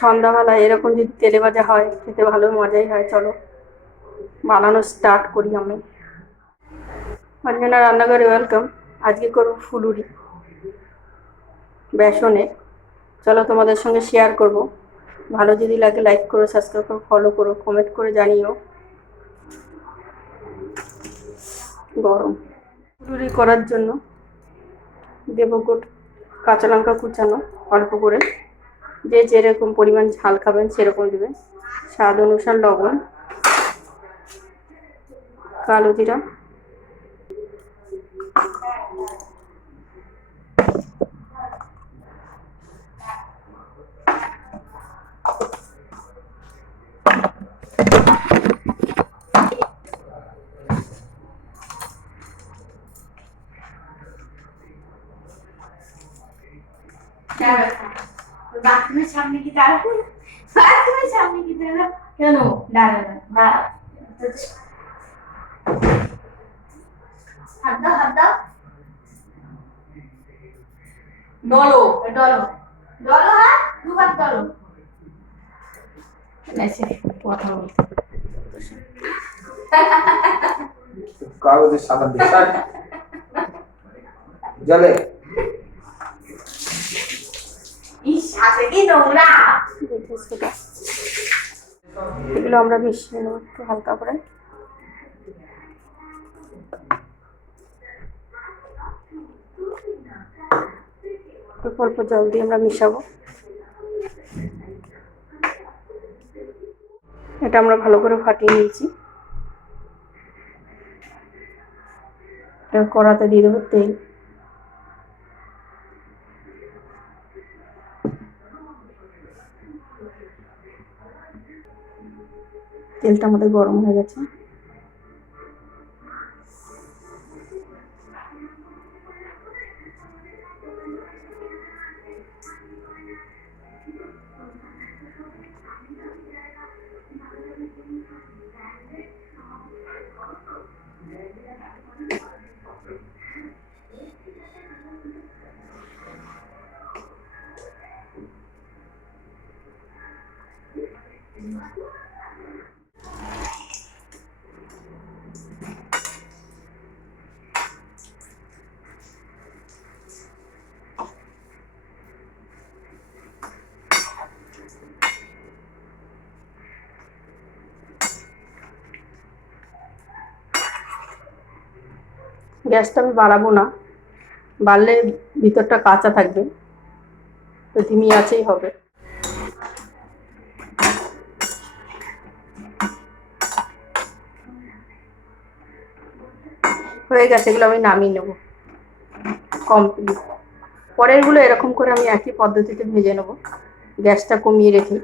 সন্ধ্যাবেলায় এরকম যদি তেলে ভাজা হয় খেতে ভালো মজাই হয়। চলো বানানো স্টার্ট করি। আমি অঞ্জনা রান্নাঘরে ওয়েলকাম। আজকে করব ফুলুরি বেসনের। চলো তোমাদের সঙ্গে শেয়ার করব। ভালো যদি লাগে লাইক করো, সাবস্ক্রাইব করো, ফলো করো, কমেন্ট করে জানিও। গরম ফুলুরি করার জন্য দেবো কাঁচা লঙ্কা কুচানো অল্প করে, যে যেরকম পরিমাণ ঝাল খাবেন সেরকম দেবেন। স্বাদ অনুসার লবণ, কালো জিরা, বাথরুমের সামনে কি দাঁড়াবো? বাথরুমের সামনে কি দাঁড়াবো? কেন দাঁড়াবো না? হাত দাও, হাত দাও। ডলো ডলো ডলো, হাত দুবার ডলো। এসে কথা বলতে কাগজের সাবান দিয়ে জলে সাথে কি নোংরা। এগুলো আমরা মিশিয়ে নেবো একটু হালকা করে। অল্প অল্প জল দিয়ে আমরা মিশাবো। এটা আমরা ভালো করে ফাটিয়ে নিয়েছি। কড়াতে দিয়ে দেবো তেল। তেলটা আমাদের গরম হয়ে গেছে। গ্যাসটা আমি বাড়াবো না, বাড়লে ভিতরটা কাঁচা থাকবে, তো ধিমি আঁচেই হবে। হয়ে গেছে, এগুলো আমি নামিয়ে নেব। কমপ্লিট। পরেরগুলো এরকম করে আমি একই পদ্ধতিতে ভেজে নেব, গ্যাসটা কমিয়ে রেখে।